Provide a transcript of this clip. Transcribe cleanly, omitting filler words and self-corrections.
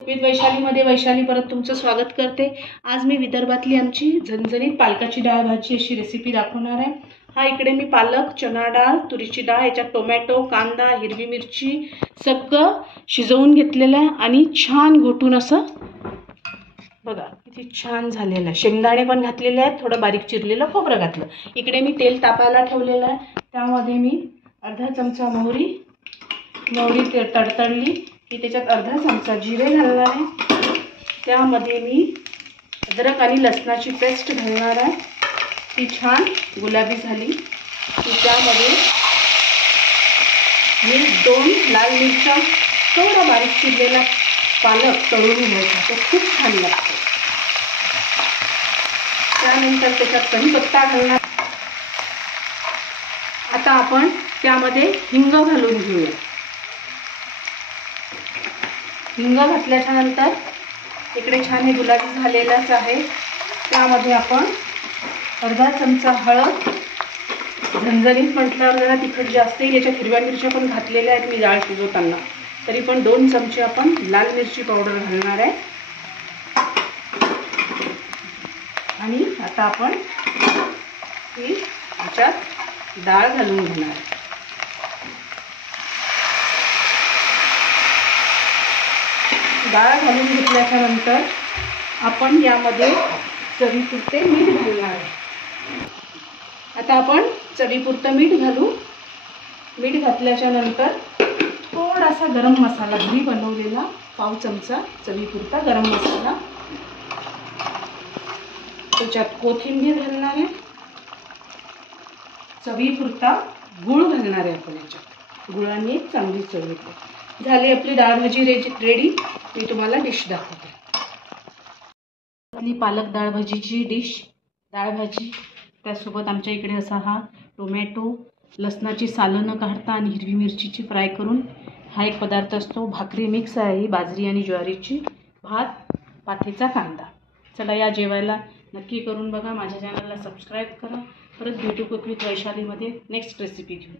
With वैशालीमध्ये Vaishali परत तुमचं स्वागत करते। आज मी विदर्भातली आमची झणझणीत पालकाची डाळ भाजी अशी रेसिपी दाखवणार आहे। हा इकडे मी पालक, चना डाळ, तुरीची डाळ, याच्यात टोमॅटो, कांदा, हिरवी मिरची सगळं शिजवून घेतलेलं आहे आणि छान घोटून असं बघा किती छान झालेलं आहे। शेंगदाणे पण घातलेले आहेत, थोडं बारीक चिरलेलं खोबरं घातलं। इकडे मी तेल तापायला ठेवलेलं आहे, त्यामध्ये मी अर्धा चमचा मोहरी तडतडली की त्याच्यात अर्धा चमचा जिरे घालणार आहे। त्यामध्ये मी अद्रक आणि लसणाची पेस्ट घालणार आहे। ती छान गुलाबी झाली की त्यामध्ये मी 2 लाल मिरच्या, थोडा बारीक चिरलेला पालक तळून घ्यायचा, तो खूप छान लागतो। त्यानंतर त्याच्यात कढीपत्ता घालणार। आता आपण त्यामध्ये हिंग घालून घेऊया। हिंग घातल्याच्या नंतर इकडे छान हे गुलाबी झालेलाच आहे, त्यामध्ये आपण अर्धा चमचा हळद, झणझणीत म्हटल्यावर जरा तिखट जास्त येईल, याच्यात हिरव्या मिरच्या पण घातलेल्या आहेत मी डाळ शिजवताना, तरी पण 2 चमचे आपण लाल मिरची पावडर घालणार आहे। आणि आता आपण ही याच्यात डाळ घालून घेणार आहे। डाळ घालून घेतल्याच्या नंतर आपण यामध्ये चवीपुरते मीठ घालणार आहे। आता आपण चवीपुरतं मीठ घालू। मीठ घातल्याच्या नंतर थोडासा गरम मसाला, घरी बनवलेला पाव चमचा चवीपुरता गरम मसाला, त्याच्यात कोथिंबीर घालणार आहे, चवीपुरता गूळ घालणार आहे आपण याच्यात, गुळाने चांगली चव येते। झाली आपली डाळ भाजी रेडी। मी तुम्हाला डिश दाखवते। आपली पालक डाळ भाजीची डिश, डाळ भाजी, त्यासोबत आमच्या इकडे असा हा टोमॅटो, लसणाची सालं न काढता आणि हिरवी मिरचीची फ्राय करून हा एक पदार्थ असतो। भाकरी मिक्स आहे ही, बाजरी आणि ज्वारीची, भात, पाथीचा कांदा। चला या जेवायला नक्की करून बघा। माझ्या चॅनलला सबस्क्राईब करा। परत भेटू कुक विथ वैशालीमध्ये नेक्स्ट रेसिपी घेऊन।